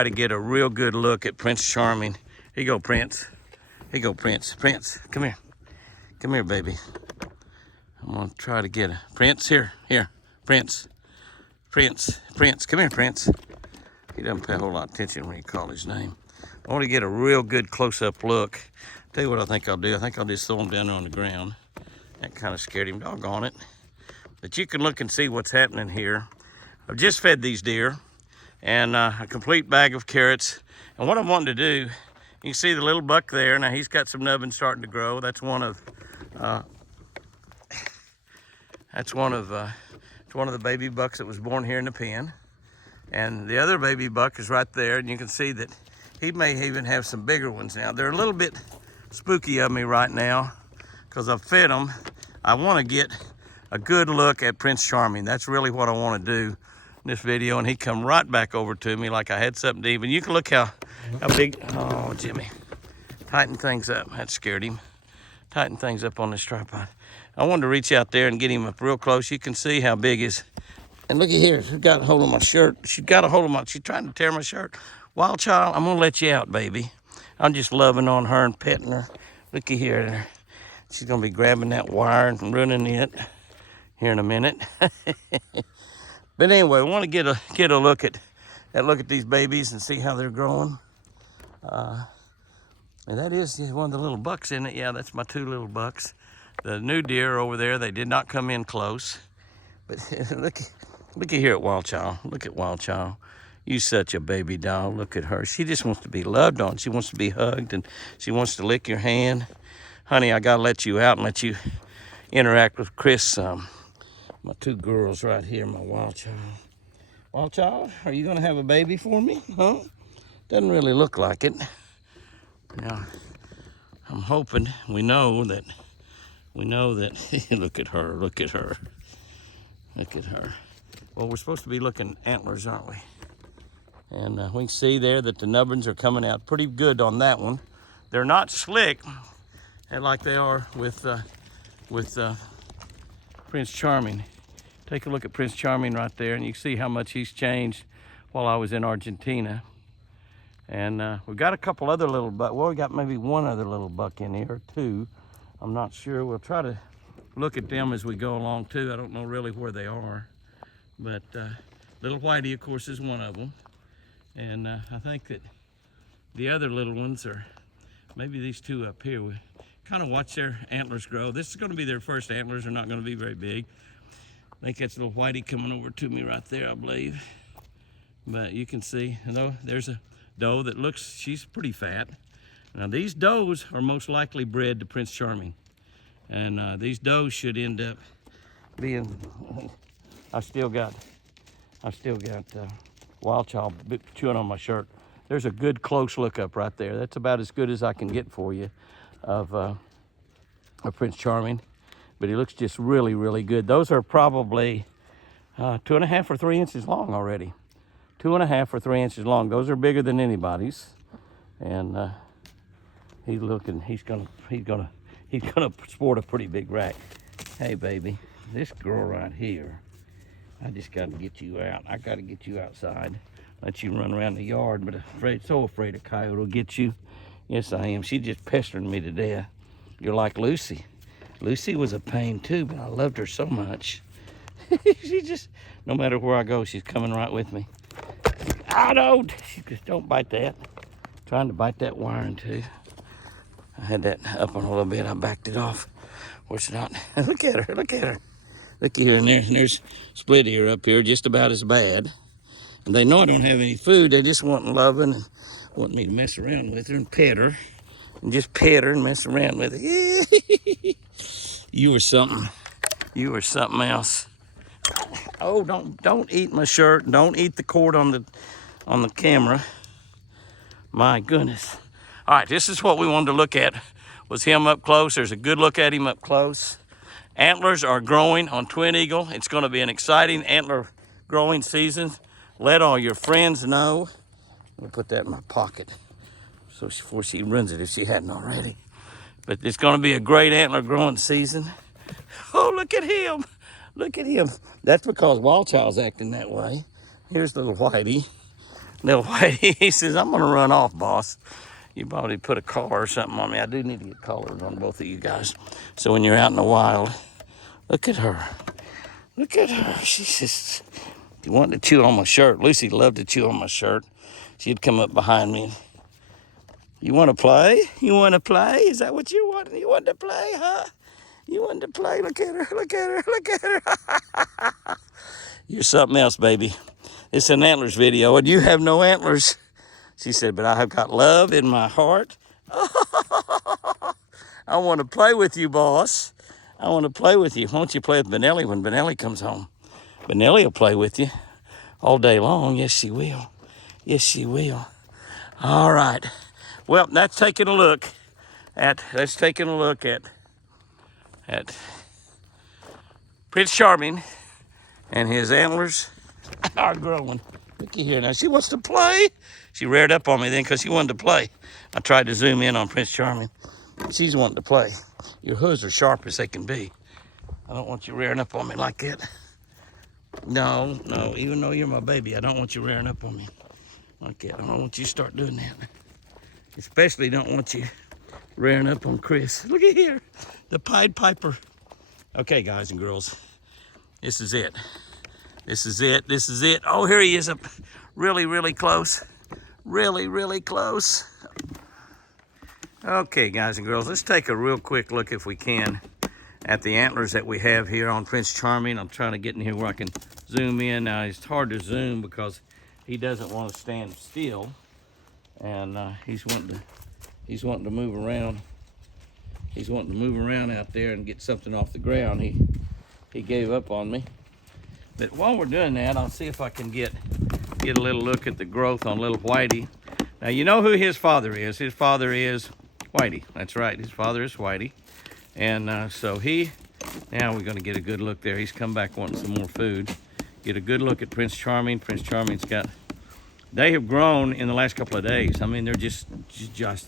Try to get a real good look at Prince Charming. Here you go, Prince. Here you go, Prince. Prince, come here. Come here, baby. I'm gonna try to get a Prince. Here, Prince. Prince, come here, Prince. He doesn't pay a whole lot of attention when you call his name. I want to get a real good close-up look. Tell you what I think I'll do. I think I'll just throw him down there on the ground. That kind of scared him, doggone it. But you can look and see what's happening here. I've just fed these deer and a complete bag of carrots. And what I'm wanting to do, you can see the little buck there. Now he's got some nubbins starting to grow. That's one of the baby bucks that was born here in the pen. And the other baby buck is right there, and you can see that he may even have some bigger ones now. They're a little bit spooky of me right now because I've fed them. I want to get a good look at Prince Charming. That's really what I want to do in this video. And he come right back over to me like I had something to eat. And you can look how big, oh, Jimmy. Tighten things up, that scared him. Tighten things up on this tripod. I wanted to reach out there and get him up real close. You can see how big his, and looky here, she's got a hold of my shirt. She's trying to tear my shirt. Wild child, I'm gonna let you out, baby. I'm just loving on her and petting her. Looky here. She's gonna be grabbing that wire and running it here in a minute. But anyway, I want to get a look at these babies and see how they're growing. And that is one of the little bucks in it. Yeah, that's my two little bucks. The new deer over there, they did not come in close. But look here at Wild Child. Look at Wild Child. You such a baby doll. Look at her. She just wants to be loved on. She wants to be hugged, and she wants to lick your hand. Honey, I got to let you out and let you interact with Chris some. My two girls right here, my Wild Child. Wild Child, are you going to have a baby for me? Huh? Doesn't really look like it. Now, I'm hoping we know that, look at her, look at her. Look at her. Well, we're supposed to be looking antlers, aren't we? And we can see there that the nubbins are coming out pretty good on that one. They're not slick like they are with Prince Charming. Take a look at Prince Charming right there, and you can see how much he's changed while I was in Argentina. And we've got a couple other little bucks. Well, we got maybe one other little buck in here, or two. I'm not sure. We'll try to look at them as we go along too. I don't know really where they are. But little Whitey, of course, is one of them. And I think that the other little ones are maybe these two up here. We kind of watch their antlers grow. This is going to be their first antlers. They're not going to be very big. I think that's little Whitey coming over to me right there, I believe. But you can see, there's a doe that looks, she's pretty fat. Now these does are most likely bred to Prince Charming. And these does should end up being, I still got Wild Child chewing on my shirt. There's a good close look up right there. That's about as good as I can get for you of Prince Charming. But he looks just really, really good. Those are probably 2.5 or 3 inches long already. 2.5 or 3 inches long. Those are bigger than anybody's. And he's gonna sport a pretty big rack. Hey baby, this girl right here, I just gotta get you out. I gotta get you outside. Let you run around the yard, but so afraid a coyote will get you. Yes, I am. She's just pestering me to death. You're like Lucy. Lucy was a pain too, but I loved her so much. She just, no matter where I go, she's coming right with me. She just don't bite that. Trying to bite that wiring too. I had that up on a little bit. I backed it off. What's not? Look at her. Look at her. Look here and there. And there's split ear up here, just about as bad. And they know I don't have any food. They just want loving and want me to mess around with her and pet her. And just pet her and mess around with her. You were something. You were something else. Oh, don't eat my shirt. Don't eat the cord on the camera. My goodness. All right, this is what we wanted to look at, was him up close. There's a good look at him up close. Antlers are growing on Twin Eagle. It's going to be an exciting antler growing season. Let all your friends know. Let me put that in my pocket so before she runs it, if she hadn't already. But it's going to be a great antler growing season. Oh, look at him. Look at him. That's because Wild Child's acting that way. Here's little Whitey. Little Whitey, he says, I'm gonna run off, boss. You probably put a collar or something on me. I do need to get collars on both of you guys. So when you're out in the wild, look at her. Look at her. She just wanted to chew on my shirt. Lucy loved to chew on my shirt. She'd come up behind me. You want to play? You want to play? Is that what you want? You want to play, huh? You want to play? Look at her. Look at her. Look at her. You're something else, baby. It's an antlers video, and you have no antlers. She said, but I have got love in my heart. I want to play with you, boss. I want to play with you. Why don't you play with Benelli when Benelli comes home? Benelli will play with you all day long. Yes, she will. Yes, she will. All right. Well, let's taking a look at Prince Charming, and his antlers are growing. Looky here now. She wants to play. She reared up on me then because she wanted to play. I tried to zoom in on Prince Charming. She's wanting to play. Your hooves are sharp as they can be. I don't want you rearing up on me like that. No, no, even though you're my baby, I don't want you rearing up on me like that. I don't want you to start doing that. Especially don't want you rearing up on Chris. Look at here, the Pied Piper. Okay, guys and girls, this is it. This is it, this is it. Oh, here he is up really, really close. Really, really close. Okay, guys and girls, let's take a real quick look, if we can, at the antlers that we have here on Prince Charming. I'm trying to get in here where I can zoom in. Now, it's hard to zoom because he doesn't want to stand still, and he's wanting to move around. He's wanting to move around out there and get something off the ground. He gave up on me. But while we're doing that, I'll see if I can get a little look at the growth on little Whitey. Now, you know who his father is. His father is Whitey. That's right, his father is Whitey. And so now we're gonna get a good look there. He's come back wanting some more food. Get a good look at Prince Charming. Prince Charming's they have grown in the last couple of days. I mean, they're just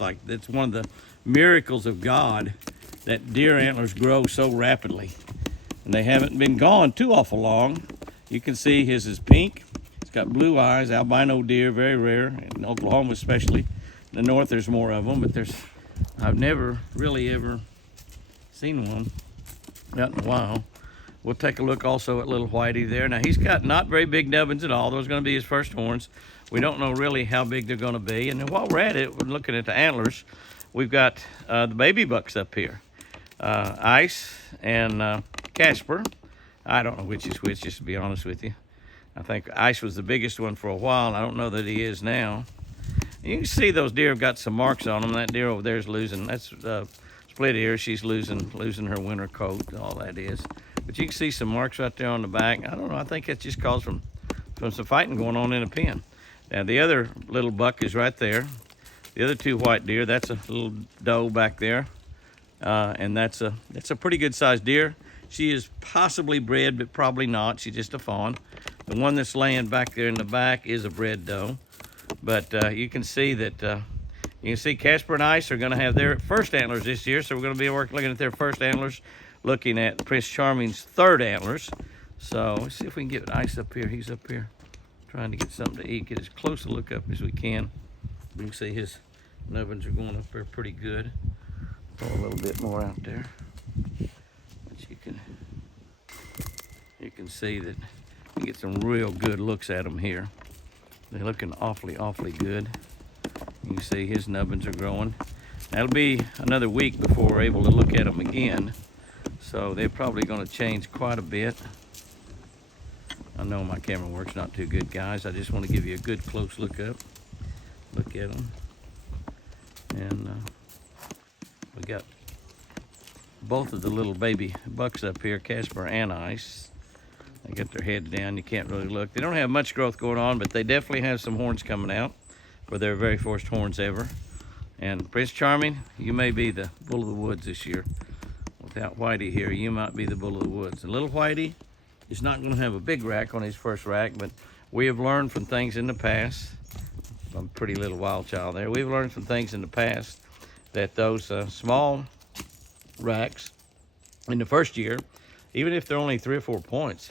like, it's one of the miracles of God that deer antlers grow so rapidly. And they haven't been gone too awful long. You can see his is pink. It's got blue eyes, albino deer, very rare, in Oklahoma especially. In the north there's more of them, but I've never really ever seen one, not in a while. We'll take a look also at little Whitey there. Now, he's got not very big nubbins at all. Those are going to be his first horns. We don't know really how big they're going to be. And then while we're at it, we're looking at the antlers. We've got the baby bucks up here. Ice and Casper. I don't know which is which, just to be honest with you. I think Ice was the biggest one for a while, and I don't know that he is now. You can see those deer have got some marks on them. That deer over there is losing. That's split ear. She's losing her winter coat, all that is. But you can see some marks right there on the back. I don't know. I think it's just caused from some fighting going on in a pen. Now, the other little buck is right there. The other two white deer, that's a little doe back there. And that's a pretty good sized deer. She is possibly bred, but probably not. She's just a fawn. The one that's laying back there in the back is a bred doe. But you can see that Casper and Ice are going to have their first antlers this year. So we're going to be looking at their first antlers, looking at Prince Charming's third antlers. So let's see if we can get Ice up here. He's up here trying to get something to eat, get as close a look up as we can. We can see his nubbins are going up there pretty good. Throw a little bit more out there. But you can see that you get some real good looks at them here. They're looking awfully, awfully good. You can see his nubbins are growing. That'll be another week before we're able to look at them again. So they're probably going to change quite a bit. I know my camera work's not too good, guys. I just want to give you a good close look up. Look at them. And we got both of the little baby bucks up here, Casper and Ice. They got their heads down. You can't really look. They don't have much growth going on, but they definitely have some horns coming out for their very first horns ever. And Prince Charming, you may be the bull of the woods this year. Without Whitey here, you might be the bull of the woods. And little Whitey is not going to have a big rack on his first rack, but we have learned from things in the past. I'm a pretty little wild child there. We've learned from things in the past that those small racks in the first year, even if they're only 3 or 4 points,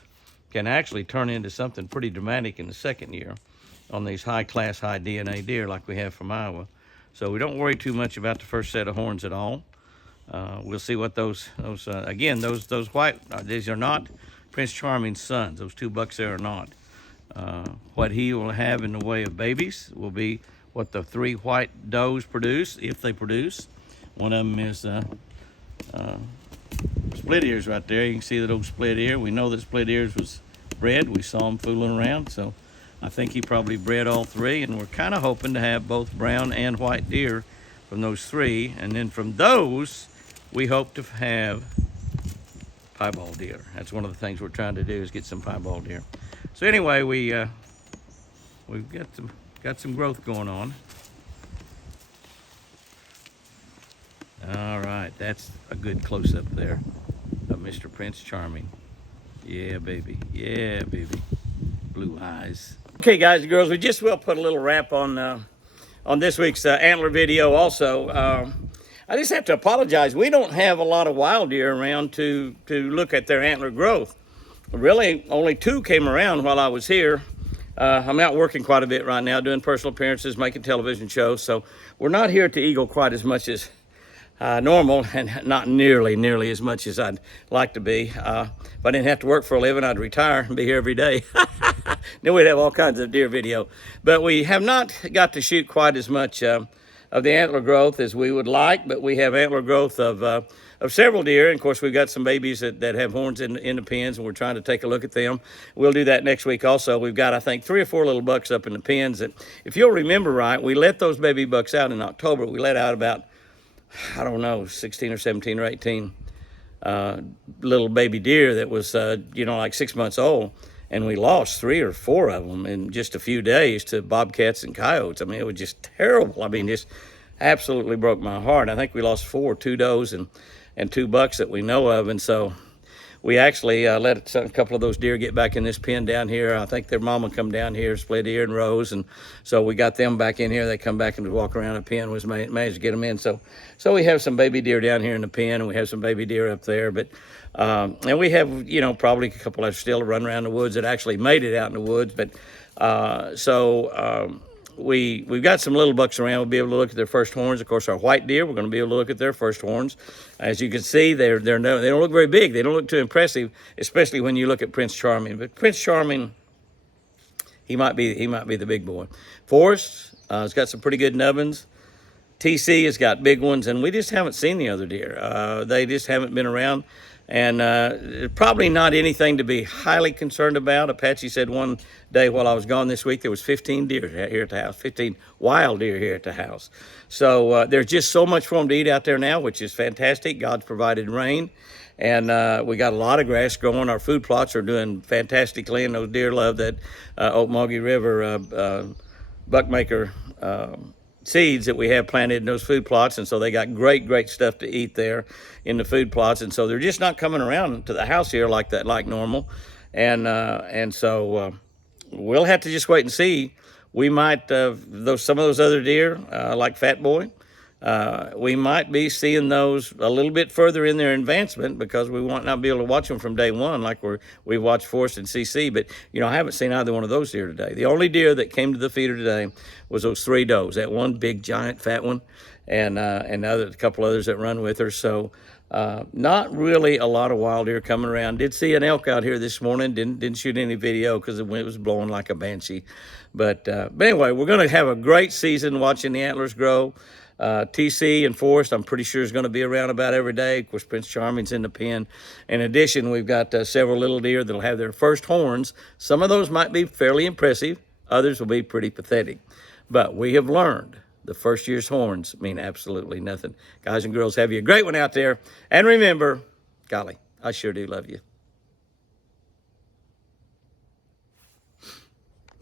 can actually turn into something pretty dramatic in the second year. on these high-class, high DNA deer like we have from Iowa. So we don't worry too much about the first set of horns at all. We'll see what those white, these are not Prince Charming's sons. Those 2 bucks there are not. What he will have in the way of babies will be what the 3 white does produce, if they produce. One of them is split ears right there. You can see that old split ear. We know that split ears was bred. We saw him fooling around, so I think he probably bred all 3, and we're kind of hoping to have both brown and white deer from those 3, and then from those we hope to have piebald deer. That's one of the things we're trying to do, is get some piebald deer. So anyway, we've got some growth going on. All right, that's a good close-up there of Mr. Prince Charming. Yeah, baby. Yeah, baby. Blue eyes. Okay, guys and girls, we just will put a little wrap on this week's antler video also. I just have to apologize. We don't have a lot of wild deer around to look at their antler growth. Really, only 2 came around while I was here. I'm out working quite a bit right now, doing personal appearances, making television shows, so we're not here at the Eagle quite as much as normal, and not nearly as much as I'd like to be. If I didn't have to work for a living, I'd retire and be here every day. Then we'd have all kinds of deer video. But we have not got to shoot quite as much of the antler growth as we would like, but we have antler growth of several deer. And of course, we've got some babies that have horns in the pens, and we're trying to take a look at them. We'll do that next week also. We've got, I think, 3 or 4 little bucks up in the pens that, if you'll remember right, we let those baby bucks out in October. We let out about, I don't know, 16 or 17 or 18 little baby deer that was, like 6 months old. And we lost 3 or 4 of them in just a few days to bobcats and coyotes. I mean, it was just terrible. I mean, just absolutely broke my heart. I think we lost 4, 2 does and 2 bucks that we know of. And so we actually let a couple of those deer get back in this pen down here. I think their mama come down here, split ear and rose, and so we got them back in here. They come back and walk around the pen. Was managed to get them in. So we have some baby deer down here in the pen, and we have some baby deer up there. But and we have probably a couple that still run around the woods that actually made it out in the woods. But we've got some little bucks around. We'll be able to look at their first horns. Of course, our white deer, we're going to be able to look at their first horns. As you can see, they don't look very big. They don't look too impressive, especially when you look at Prince Charming. But Prince Charming, he might be the big boy. Forrest has got some pretty good nubbins. TC has got big ones, and we just haven't seen the other deer. They just haven't been around. And probably not anything to be highly concerned about. Apache said one day while I was gone this week, there was 15 deer here at the house, 15 wild deer here at the house. So there's just so much for them to eat out there now, which is fantastic. God's provided rain. And we got a lot of grass growing. Our food plots are doing fantastically, and those deer love that Okmulgee River buckmaker seeds that we have planted in those food plots, and so they got great stuff to eat there in the food plots, and so they're just not coming around to the house here like normal, and so we'll have to just wait and see. We might some of those other deer like Fat Boy, we might be seeing those a little bit further in their advancement because we might not be able to watch them from day one like we watched Forrest and CC. But I haven't seen either one of those deer today. The only deer that came to the feeder today was those 3 does. That one big giant fat one, and a couple others that run with her. So not really a lot of wild deer coming around. Did see an elk out here this morning. Didn't shoot any video because the wind was blowing like a banshee. But anyway, we're going to have a great season watching the antlers grow. TC and Forrest, I'm pretty sure is going to be around about every day. Of course, Prince Charming's in the pen. In addition, we've got several little deer that'll have their first horns. Some of those might be fairly impressive. Others will be pretty pathetic. But we have learned the first year's horns mean absolutely nothing. Guys and girls, have you a great one out there. And remember, golly, I sure do love you.